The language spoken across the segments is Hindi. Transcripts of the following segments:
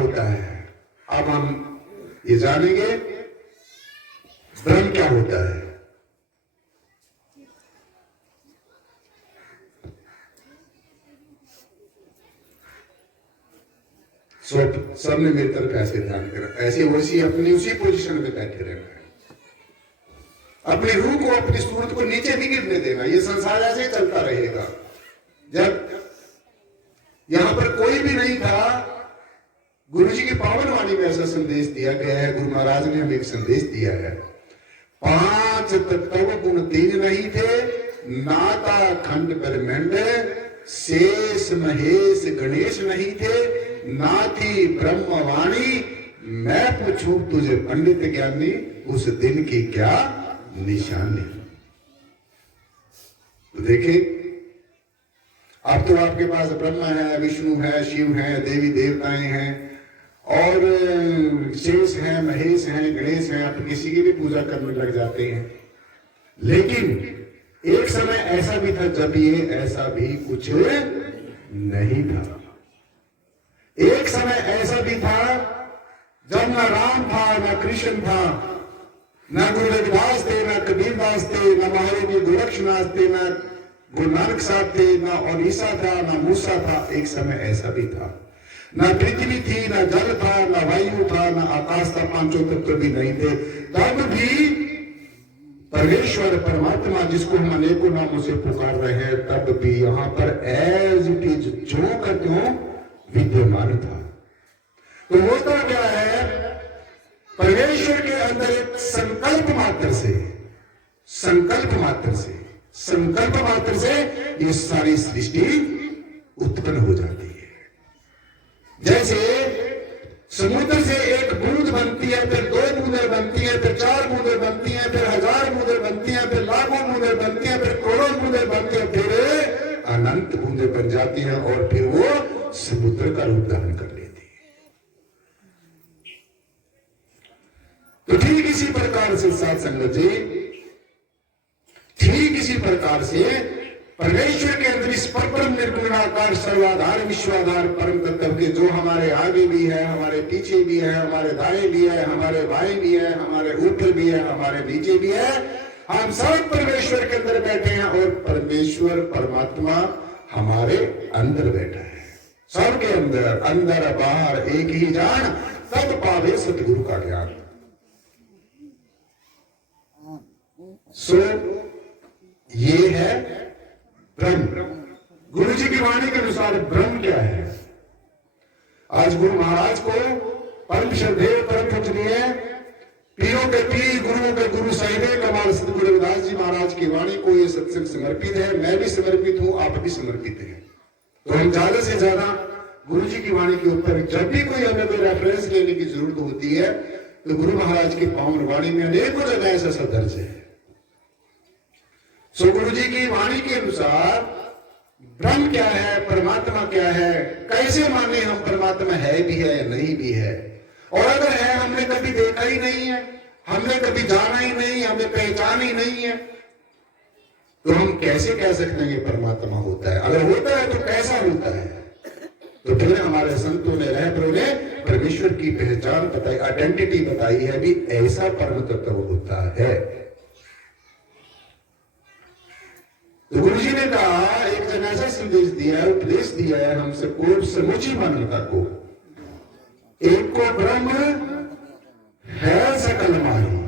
होता है। अब हम ये जानेंगे ब्रह्म क्या होता है। सबने मेरी तरफ ऐसे ध्यान करा, ऐसे वैसी अपनी उसी पोजीशन में बैठे रहना है, अपनी रूह को अपनी सूरत को नीचे नहीं गिरने देना। ये संसार ऐसे चलता रहेगा। जब यहां पर कोई भी नहीं था, गुरु जी की पावन वाणी में ऐसा संदेश दिया गया है, गुरु महाराज ने हमें एक संदेश दिया है। 5 तत्व गुण 3 नहीं थे, नाता खंड ब्रह्मांड, शेष महेश गणेश नहीं थे, ना थी ब्रह्मवाणी, मैं पूछूं तुझे पंडित ज्ञानी, उस दिन की क्या निशानी। तो देखें, अब तो आपके पास ब्रह्मा है, विष्णु है, शिव है, देवी देवताएं हैं और शेष है, महेश है, गणेश है, आप किसी की भी पूजा करने लग जाते हैं। लेकिन एक समय ऐसा भी था जब ये ऐसा भी कुछ नहीं था। एक समय ऐसा भी था जब ना राम था, ना कृष्ण था, ना गुरु रविदास थे, ना कबीरदास थे, ना महाराज गोरक्षनाथ थे, ना गुरु नानक साहब थे, ना और ईसा था, ना मूसा था। एक समय ऐसा भी था, ना पृथ्वी थी, ना जल था, ना वायु था, ना आकाश था, 5 तत्व भी नहीं थे। तब भी परमेश्वर परमात्मा, जिसको हम अनेकों नामों से पुकार रहे हैं, तब भी यहां पर एज इट इज जो का त्यों विद्यमान था। तो होता क्या है, परमेश्वर के अंदर एक संकल्प मात्र से ये सारी सृष्टि उत्पन्न हो जाती है। जैसे समुद्र से एक बूंद बनती है, फिर 2 बूंदें बनती हैं, फिर 4 बूंदें बनती हैं, फिर 1000 बूंदें बनती हैं, फिर लाखों बूंदें बनती हैं, फिर करोड़ों बूंदें बनती हैं, फिर अनंत बूंदें बन जाती हैं और फिर वो समुद्र का रूप धारण कर लेती है। तो ठीक इसी प्रकार से साथ संगत जी, ठीक इसी प्रकार से परमेश्वर के अंदर इस परम निर्गुणाकार सर्वाधार विश्वाधार परम तत्व के, जो हमारे आगे भी है, हमारे पीछे भी है, हमारे दाएं भी है, हमारे बाएं भी है, हमारे ऊपर भी है, हमारे नीचे भी है, हम सब परमेश्वर के अंदर बैठे हैं और परमेश्वर परमात्मा हमारे अंदर बैठा है। सबके अंदर, अंदर बाहर एक ही जान, तब पावे सतगुरु का ज्ञान। सो ये है ब्रह्म। गुरु जी की वाणी के अनुसार ब्रह्म क्या है। आज गुरु महाराज को परम श्रद्धेय परम पूजनीय पीरों के पीर, गुरुओं के गुरु साहिब कमाल सतगुरु रविदास जी महाराज की वाणी को ये सत्संग समर्पित है। मैं भी समर्पित हूं, आप भी समर्पित हैं। तो हम ज्यादा से ज्यादा गुरु जी की वाणी के ऊपर जब भी कोई हमें कोई रेफरेंस लेने की जरूरत होती है, तो गुरु महाराज की पावन वाणी में अनेकों जगह ऐसा दर्ज है। सो गुरु जी की वाणी के अनुसार ब्रह्म क्या है, परमात्मा क्या है, कैसे माने हम परमात्मा है भी है या नहीं भी है, और अगर है हमने कभी देखा ही नहीं है, हमने कभी जाना ही नहीं, हमें पहचान ही नहीं है, तो हम कैसे कह सकते हैं कि परमात्मा होता है। अगर होता है तो कैसा होता है। तो फिर हमारे संतों ने, रहबरों ने परमेश्वर की पहचान बताई, आइडेंटिटी बताई है भी, ऐसा परम तत्व होता है। तो गुरु जी ने कहा, एक जन ऐसा संदेश दिया है, उपदेश दिया है हम सबको, समूची मानवता को, एक को ब्रह्म है सकल माही।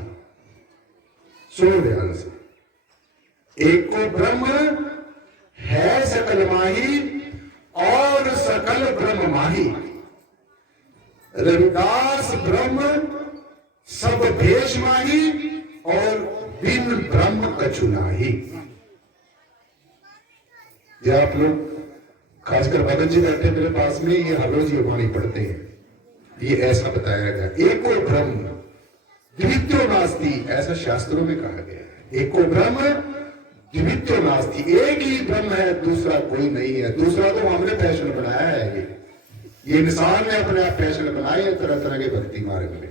सुनो ध्यान से, एक को ब्रह्म है सकल माही और सकल ब्रह्म माही। रविदास ब्रह्म सब भेष माही और बिन ब्रह्म कछु नाही। ये आप लोग खासकर भगत जी बैठे मेरे पास में, ये हर रोज ये वाणी पढ़ते हैं। ये ऐसा बताया गया, एको ब्रह्म द्वितीयो नास्ति, ऐसा शास्त्रों में कहा गया है। एको ब्रह्म द्वितीयो नास्ति, एक ही ब्रह्म है, दूसरा कोई नहीं है। दूसरा तो हमने फैशन बनाया है, ये इंसान ने अपने आप फैशन बनाए हैं तरह तरह के भक्ति मार्ग में।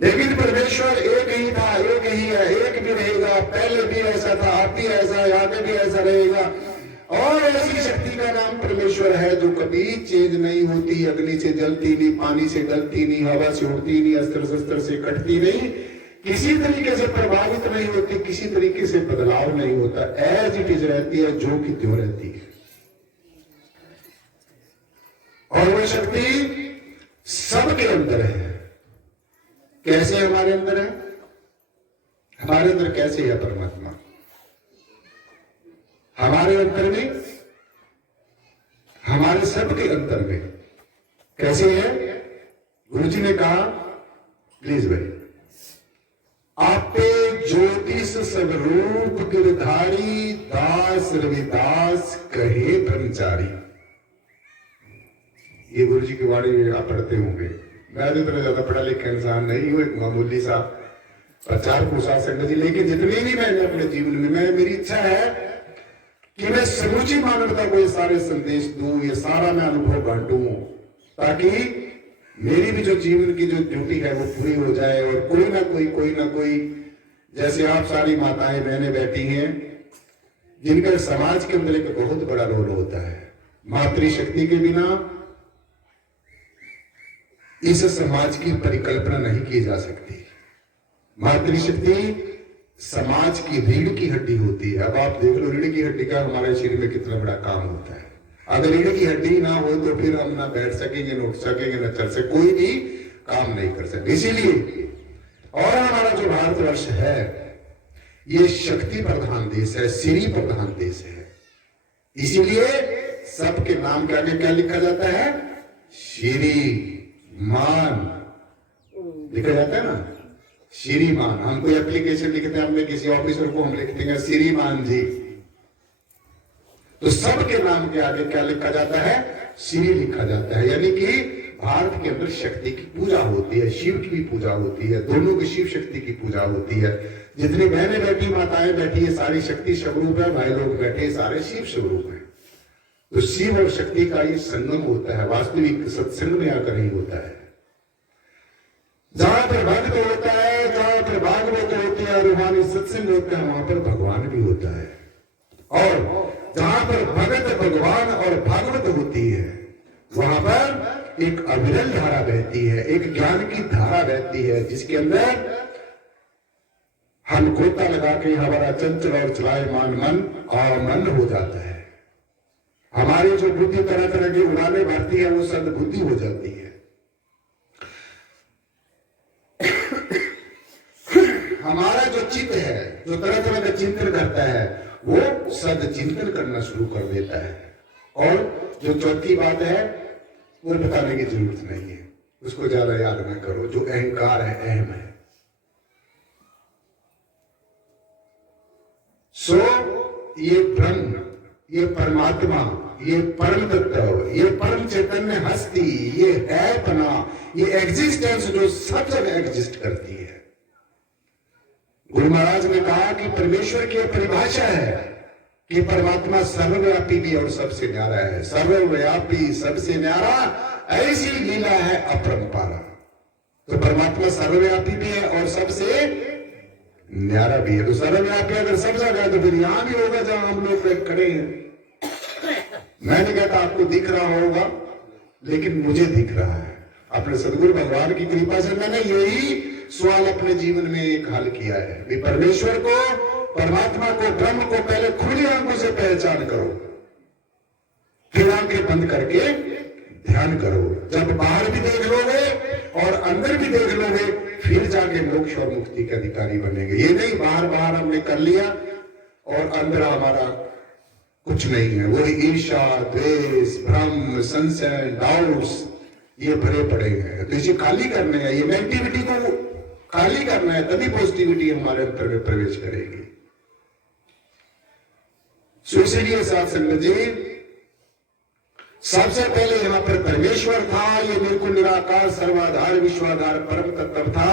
लेकिन परमेश्वर एक ही था, एक ही है, एक भी रहेगा। पहले भी ऐसा था, अब भी ऐसा है, आगे भी ऐसा रहेगा। और ऐसी शक्ति का नाम परमेश्वर है जो कभी चेंज नहीं होती, अग्नि से जलती नहीं, पानी से गलती नहीं, हवा से उड़ती नहीं, अस्त्र शस्त्र से कटती नहीं, किसी तरीके से प्रभावित नहीं होती, किसी तरीके से बदलाव नहीं होता, एज इट इज रहती है, जो कि त्यों रहती है। और वह शक्ति सबके अंदर है। कैसे हमारे अंदर है? हमारे अंदर कैसे है परमात्मा? हमारे अंतर में, हमारे सबके अंतर में कैसे है? गुरु जी ने कहा, प्लीज भाई, आपे ज्योतिष स्वरूप गिरधारी, दास रविदास कहे ब्रह्मचारी। ये गुरु जी की वाणी आप पढ़ते होंगे। मैं तो इतना ज्यादा पढ़ा लिखा इंसान नहीं हूं, एक मामूली सा प्रचार प्रसार संगत जी, लेकिन जितने भी मैंने अपने जीवन में, मेरी इच्छा है कि मैं समूची मानवता को ये सारे संदेश दूं, ये सारा मैं अनुभव बांटूं, ताकि मेरी भी जो जीवन की जो ड्यूटी है वो पूरी हो जाए। और कोई ना कोई जैसे आप सारी माताएं बहनें बैठी हैं, जिनका समाज के अंदर एक बहुत बड़ा रोल होता है। मातृशक्ति के बिना इस समाज की परिकल्पना नहीं की जा सकती। मातृशक्ति समाज की रीढ़ की हड्डी होती है। अब आप देख लो, रीढ़ की हड्डी का हमारे शरीर में कितना बड़ा काम होता है। अगर रीढ़ की हड्डी ना हो तो फिर हम ना बैठ सकेंगे, ना उठ सकेंगे, ना चल सकेंगे, कोई भी काम नहीं कर सकते। इसीलिए और हमारा जो भारतवर्ष है ये शक्ति प्रधान देश है, श्री प्रधान देश है। इसीलिए सबके नाम के आगे क्या लिखा जाता है? श्री मान लिखा जाता है ना, श्रीमान। हम कोई एप्लीकेशन लिखते हैं, हमने किसी ऑफिसर को हम लिखते हैं श्रीमान जी, तो सबके नाम के आगे क्या लिखा जाता है? श्री लिखा जाता है। यानी कि भारत के अंदर शक्ति की पूजा होती है, शिव की भी पूजा होती है, दोनों की शिव शक्ति की पूजा होती है। जितनी बहनें बैठी, माताएं बैठी है, सारी शक्ति स्वरूप है, भाई लोग बैठे सारे शिव स्वरूप है। तो शिव और शक्ति का ये संगम होता है, वास्तविक सत्संग में आकर ही होता है। जहां पर भक्त होता है, जहां पर भागवत होते हैं, रूहानी सत्संग होता है, वहां पर भगवान भी होता है। और जहां पर भगत भगवान और भागवत होती है, वहां पर एक अविरल धारा बहती है, एक ज्ञान की धारा बहती है, जिसके अंदर हम गोता लगा के हमारा चंचल और चलायमान मन अमन हो जाता है। हमारी जो बुद्धि तरह तरह की उड़ाने भरती है वो सद्बुद्धि हो जाती है। हमारा जो चित्त है, जो तरह तरह का चिंतन करता है, वो सद चिंतन करना शुरू कर देता है। और जो चौथी बात है वो बताने की जरूरत नहीं है, उसको ज्यादा याद न करो। जो अहंकार है, अहम है, सो ये ब्रह्म, ये परमात्मा, ये परम तत्व, ये परम चैतन्य हस्ती, ये है पना, ये एग्जिस्टेंस जो सब जगह एग्जिस्ट करती है। गुरु महाराज ने कहा कि परमेश्वर की परिभाषा है कि परमात्मा सर्वव्यापी भी और सबसे न्यारा है। सर्वव्यापी, सबसे न्यारा, ऐसी लीला है अपरंपारा। तो परमात्मा सर्वव्यापी भी है और सबसे न्यारा भी है। तो सर्वव्यापी अगर सब जगह है तो फिर यहां भी होगा जहां हम लोग खड़े हैं। मैं नहीं कहता आपको दिख रहा होगा, लेकिन मुझे दिख रहा है। अपने सदगुरु भगवान की कृपा से मैंने यही सवाल अपने जीवन में एक हल किया है कि परमेश्वर को, परमात्मा को, ब्रह्म को पहले खुली आंखों से पहचान करो, फिर आंखें बंद करके ध्यान करो। जब बाहर भी देख लोगे और अंदर भी देख लोगे, फिर जाके मोक्ष और मुक्ति के अधिकारी बनेंगे। ये नहीं बाहर बाहर हमने कर लिया और अंदर हमारा कुछ नहीं है। वही ईर्ष्या, द्वेष, भ्रम, संशय, डाउट्स ये भरे पड़े हैं। तो इसे खाली करना है, ये नेगेटिविटी को खाली करना है, तभी पॉजिटिविटी हमारे अंतर में प्रवेश करेगी। सो इसीलिए साथ संगत जी, सबसे पहले यहां पर परमेश्वर था, ये निर्गुण निराकार सर्वाधार विश्वाधार परम तत्व था।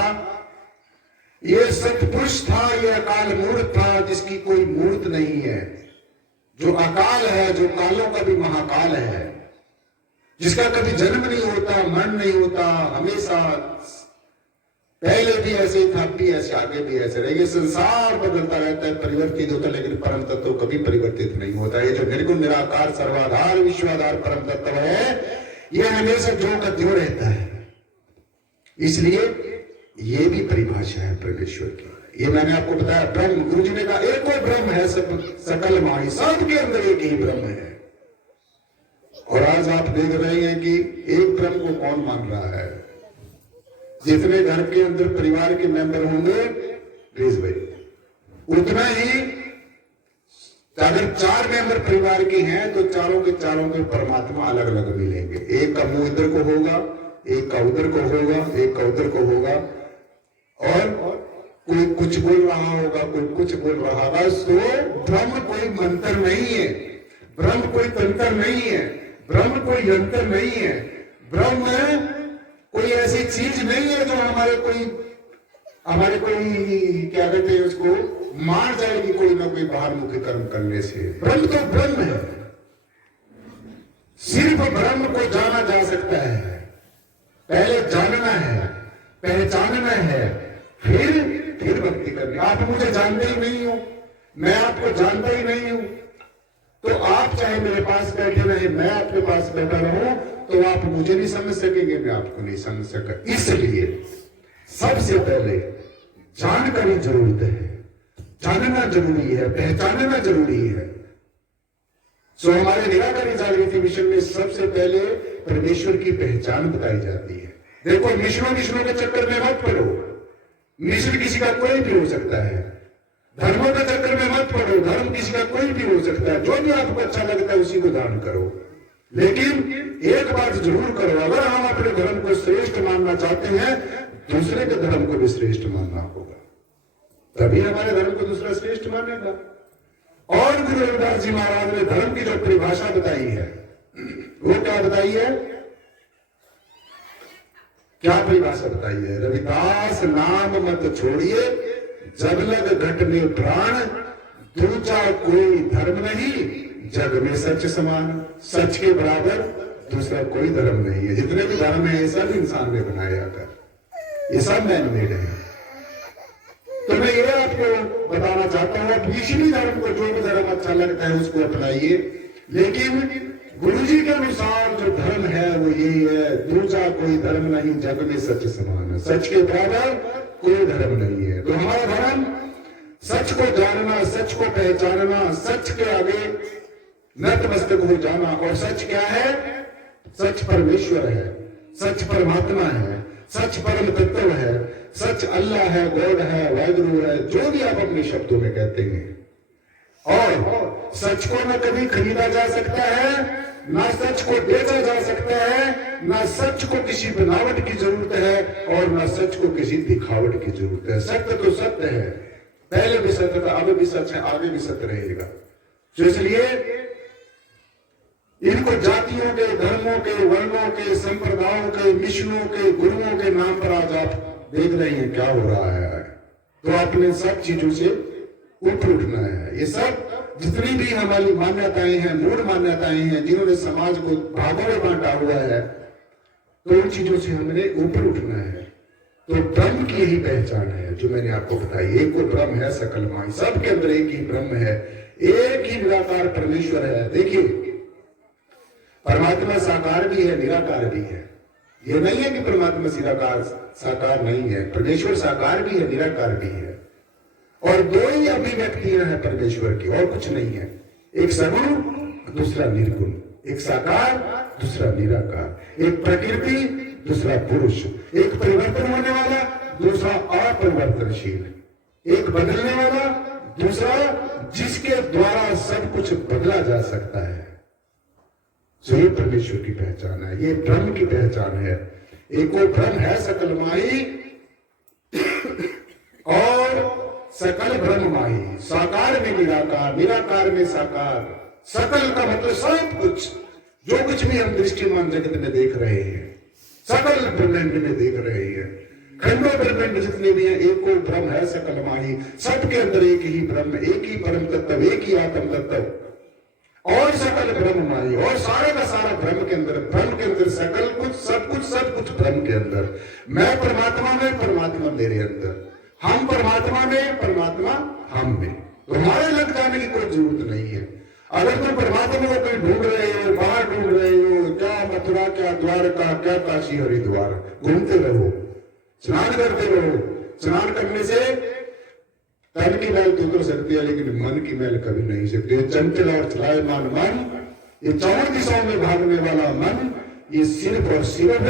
ये सतपुरुष था, ये अकाल मूर्त था, जिसकी कोई मूर्त नहीं है, जो अकाल है, जो कालों का भी महाकाल है, जिसका कभी जन्म नहीं होता, मरण नहीं होता, हमेशा पहले भी ऐसे ही था, अब भी ऐसे, आगे भी ऐसे रहेंगे। संसार बदलता रहता है, परिवर्तित होता है, लेकिन परम तत्व कभी परिवर्तित नहीं होता। ये जो निर्गुण निराकार सर्वाधार विश्वाधार परम तत्व है, यह हमेशा जो का त्यों रहता है। इसलिए ये भी परिभाषा है परमेश्वर की। ये मैंने आपको बताया, ब्रह्म, गुरु जी ने कहा एक और ब्रह्म है, सब सकल माही, सबके अंदर एक ही ब्रह्म है। और आज आप देख रहे हैं कि एक ब्रह्म को कौन मान रहा है। जितने घर के अंदर परिवार के मेंबर होंगे प्लीज भाई, उतना ही अगर 4 मेंबर परिवार के हैं तो चारों के परमात्मा अलग अलग मिलेंगे। एक का मुंह इधर को होगा, एक का उधर को होगा, एक का उधर को होगा, और कोई कुछ बोल रहा होगा, कोई कुछ बोल रहा होगा। तो ब्रह्म कोई मंत्र नहीं है, ब्रह्म कोई तंत्र नहीं है, ब्रह्म कोई यंत्र नहीं है, ब्रह्म कोई ऐसी चीज नहीं है जो हमारे कोई क्या कहते हैं उसको, मार जाएगी कोई ना कोई बाहर मुखी कर्म करने से। ब्रह्म तो ब्रह्म है। सिर्फ ब्रह्म को जाना जा सकता है, पहले जानना है, पहचानना है, फिर भक्ति करनी। आप मुझे जानते ही नहीं हो, मैं आपको जानता ही नहीं हूं, तो आप चाहे मेरे पास बैठे रहे, मैं आपके पास बैठा रहूं, तो आप मुझे नहीं समझ सकेंगे, मैं आपको नहीं समझ सका। इसलिए सबसे पहले जानकारी जरूरत है, जानना जरूरी है, पहचानना जरूरी है। सो हमारे निराकारी जागृति मिशन में सबसे पहले परमेश्वर की पहचान बताई जाती है। देखो, मिशनों के चक्कर में मत पड़ो। मिशन किसी का कोई भी हो सकता है, धर्मों के चक्कर में मत पड़ो, धर्म किसी का कोई भी हो सकता है। जो भी आपको अच्छा लगता है उसी को धारण करो, लेकिन एक बात जरूर करो, अगर हम अपने धर्म को श्रेष्ठ मानना चाहते हैं, दूसरे के धर्म को भी श्रेष्ठ मानना होगा, तभी हमारे धर्म को दूसरा श्रेष्ठ मानेगा। और गुरु रविदास जी महाराज ने धर्म की जो परिभाषा बताई है, वो क्या बताई है, क्या परिभाषा बताई है? रविदास नाम मत छोड़िए, जग लग घट में प्राण, दूजा कोई धर्म नहीं, जग में सच समान। सच के बराबर दूसरा कोई धर्म नहीं है। जितने भी धर्म है, ये सब इंसान ने बनाया कर, ये सब मैन मेड है। तो मैं ये आपको बताना चाहता हूं, आप किसी भी धर्म को, जो भी धर्म अच्छा लगता है उसको अपनाइए, लेकिन गुरु जी के अनुसार जो धर्म है वो यही है, दूजा कोई धर्म नहीं, जग में सच समान। सच के बराबर कोई धर्म नहीं है। तो हमारा धर्म सच को जानना, सच को पहचानना, सच के आगे नतमस्तक हो जाना। और सच क्या है? सच परमेश्वर है, सच परमात्मा है, सच परम तत्व है, सच अल्लाह है, गॉड है, वाहिगुरु है, जो भी आप अपने शब्दों में कहते हैं। और सच को न कभी खरीदा जा सकता है, ना सच को बेचा जा सकता है, ना सच को किसी बनावट की जरूरत है, और ना सच को किसी दिखावट की जरूरत है। सत्य तो सत्य है, पहले भी सत्य था, अब भी सच है, आगे भी सत्य रहेगा। तो इसलिए इनको जातियों के, धर्मों के, वर्णों के, संप्रदायों के, मिशनों के, गुरुओं के नाम पर आज आप देख रहे हैं क्या हो रहा है। तो आपने सब चीजों से ऊपर उठना है। ये सब जितनी भी हमारी मान्यताएं हैं, मूल मान्यताएं हैं, जिन्होंने समाज को भागों में बांटा हुआ है, तो उन चीजों से हमने ऊपर उठना है। तो ब्रह्म की यही पहचान है जो मैंने आपको बताई। एक वो ब्रह्म है सकल माई, सबके अंदर एक ही ब्रह्म है, एक ही निराकार परमेश्वर है। देखिए, परमात्मा साकार भी है, निराकार भी है। ये नहीं है कि परमात्मा साकार नहीं है, परमेश्वर साकार भी है, निराकार भी है। और दो ही अभिव्यक्तियां हैं परमेश्वर की, और कुछ नहीं है। एक सगुण, दूसरा निर्गुण। एक साकार, दूसरा निराकार। एक प्रकृति, दूसरा पुरुष। एक परिवर्तन होने वाला, दूसरा अपरिवर्तनशील। एक बदलने वाला, दूसरा जिसके द्वारा सब कुछ बदला जा सकता है। तो ये परमेश्वर की पहचान है, ये ब्रह्म की पहचान है। एक वो ब्रह्म है सकल माही, और सकल ब्रह्म माही। साकार में निराकार, निराकार में साकार। सकल का मतलब सब कुछ, जो कुछ भी हम दृष्टिमान जगत में देख रहे हैं, सकल ब्रह्मांड में देख रहे हैं, खंडों ब्रह्मांड जितने भी हैं, एक को ब्रह्म है सकल माही। सबके अंदर एक ही ब्रह्म, एक ही परम तत्व, एक ही आत्म तत्व। और सकल ब्रह्ममय, और सारे का सारा ब्रह्म के अंदर सकल कुछ, सब कुछ ब्रह्म के अंदर। मैं परमात्मा में, परमात्मा मेरे अंदर, हम परमात्मा में, परमात्मा हम में। तुम्हारे लग जाने की कोई जरूरत नहीं है। अगर तुम परमात्मा को कहीं ढूंढ रहे हो, बाहर ढूंढ रहे हो, क्या मथुरा, क्या द्वारका, क्या काशी हरिद्वार, घूमते रहो, स्नान करते रहो। स्नान करने से तन की मैल तो उतर सकती है, लेकिन मन की मैल कभी नहीं सकती। चंचल और चलायमान मन, ये चारों दिशाओं में भागने वाला मन, ये सिर्फ और सिर्फ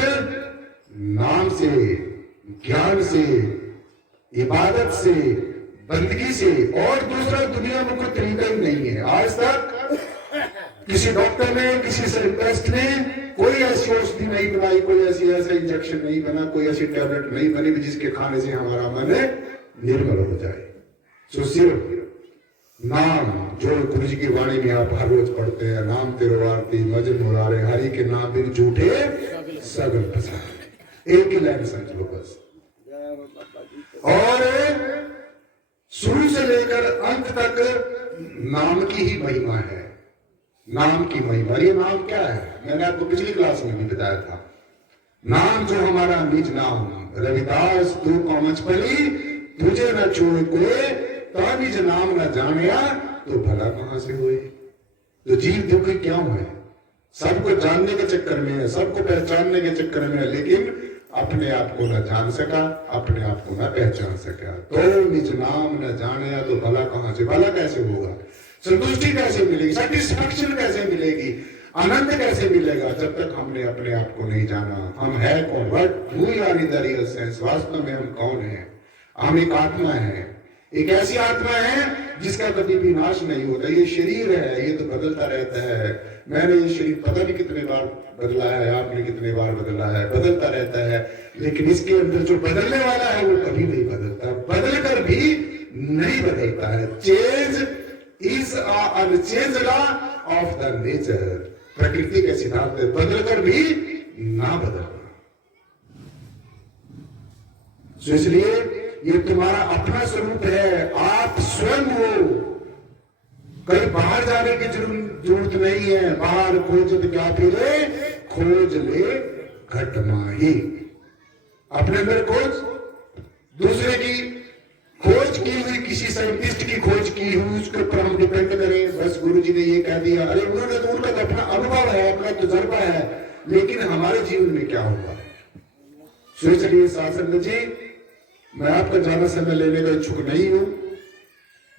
नाम से, ज्ञान से, इबादत से, बंदगी से, और दूसरा दुनिया में कोई तरीका ही नहीं है। आज तक किसी डॉक्टर ने, किसी साइंटिस्ट ने कोई ऐसी औषधि नहीं बनाई, कोई ऐसा इंजेक्शन नहीं बना, कोई ऐसी टैबलेट नहीं बनी जिसके खाने से हमारा मन निर्मल हो जाए। तो सिर्फ नाम, जो गुरु जी की वाणी में आप हर रोज पढ़ते हैं, नाम तेरो आरती मजन मुरारे, हरि के नाम बिन झूठे सगल फसाने, एक ही लाइन समझ लो बस। और शुरू से लेकर अंत तक नाम की ही महिमा है, नाम की महिमा। ये नाम क्या है, मैंने आपको पिछली क्लास में भी बताया था। नाम जो हमारा निज नाम, रविदास तू कौमच पली, तुझे न छोड़ कोई, तो निज नाम न जानिया, तो भला कहां से हुए। तो जीव दुखी क्यों है? सबको जानने के चक्कर में है, सबको पहचानने के चक्कर में है, लेकिन अपने आप को न जान सका, अपने आप को न पहचान सका। तो निज नाम न जानिया, तो भला कहां से, भला कैसे होगा, संतुष्टि कैसे मिलेगी, सेटिस्फैक्शन कैसे मिलेगी, आनंद कैसे मिलेगा, जब तक हमने अपने आप को नहीं जाना। हम है कौन, what we are in the real sense, वास्तव में हम कौन है। हम एक आत्मा है, एक ऐसी आत्मा है जिसका कभी भी नाश नहीं होता। ये शरीर है, ये तो बदलता रहता है। मैंने ये शरीर पता नहीं कितने बार बदला है, आपने कितने बार बदला है, बदलता रहता है, लेकिन इसके अंदर जो बदलने वाला है वो कभी नहीं बदलता, बदल कर भी नहीं बदलता है। Change is unchanged law of the nature, प्रकृति के सिद्धांत है, बदल कर भी ना बदलना। तो इसलिए ये तुम्हारा अपना स्वरूप है, आप स्वयं हो। कहीं बाहर जाने की जरूरत नहीं है। बाहर खोज क्या फिरे, खोज ले घट माही। अपने अंदर खोज, दूसरे की खोज की हुई, किसी साइंटिस्ट की खोज की हुई, उसके ऊपर हम डिपेंड करें, बस गुरु जी ने ये कह दिया, अरे उन्होंने तो, उनका तो अपना अनुभव है, अपना तजुर्बा है, लेकिन हमारे जीवन में क्या होगा। सोच लिए शासन जी, मैं आपका ज्यादा समय लेने का इच्छुक नहीं हूं।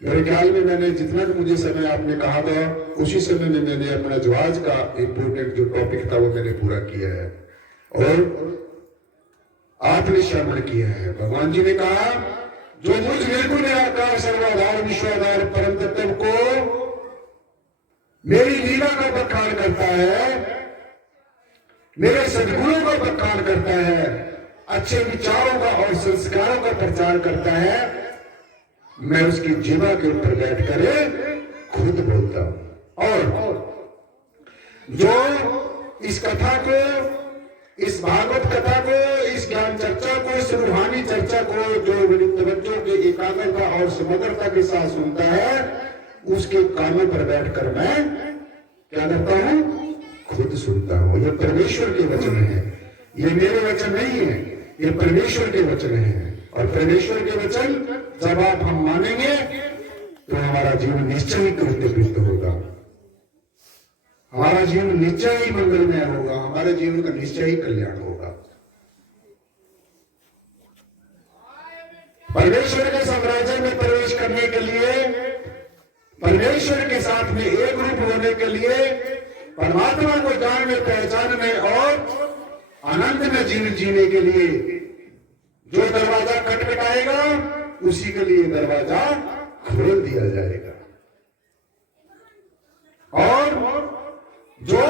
मेरे ख्याल में मैंने जितना भी मुझे समय आपने कहा था, उसी समय में मैंने अपना जो आज का इम्पोर्टेंट जो टॉपिक था वो मैंने पूरा किया है, और आपने श्रवण किया है। भगवान जी ने कहा, जो मुझ निर्गुण निराकार सर्वाधार विश्वाधार परम तत्व को मेरी लीला का बखान करता है, मेरे सद्गुणों का बखान करता है, अच्छे विचारों का और संस्कारों का प्रचार करता है, मैं उसकी जीवा के ऊपर बैठ कर खुद बोलता हूं। और जो इस कथा को, इस भागवत कथा को, इस ज्ञान चर्चा को, इस रूहानी चर्चा को जो बड़ी तवज्जो के एकाग्रता और समग्रता के साथ सुनता है, उसके कानों पर बैठकर मैं क्या करता हूं, खुद सुनता हूं। ये परमेश्वर के वचन है, ये मेरे वचन नहीं है, ये परमेश्वर के वचन है। और परमेश्वर के वचन जब आप हम मानेंगे तो हमारा जीवन निश्चय ही कृतकृत होगा, हमारा जीवन निश्चय ही मंगलमय होगा, हमारे जीवन का निश्चय ही कल्याण होगा। परमेश्वर के साम्राज्य में प्रवेश करने के लिए, परमेश्वर के साथ में एक रूप होने के लिए, परमात्मा को जानने, पहचानने और आनंद में जीवन जीने के लिए जो दरवाजा खटखटाएगा, उसी के लिए दरवाजा खोल दिया जाएगा। और जो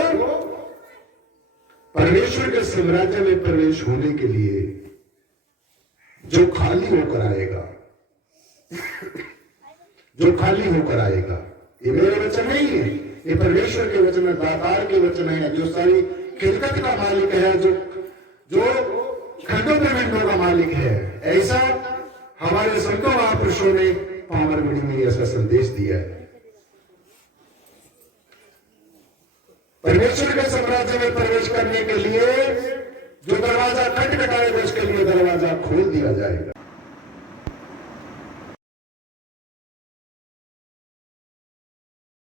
परमेश्वर के साम्राज्य में प्रवेश होने के लिए जो खाली होकर आएगा, जो खाली होकर आएगा, ये मेरे वचन नहीं है, ये परमेश्वर के वचन है, दातार के वचन है, जो सारी खिलकत का मालिक है, जो खंडों ब्रह्मांडों का मालिक है। ऐसा हमारे संतों महापुरुषों ने पावरगढ़ी में ऐसा संदेश दिया है। परमेश्वर के साम्राज्य में प्रवेश करने के लिए जो दरवाजा खटखटाएगा उसके लिए दरवाजा खोल दिया जाएगा।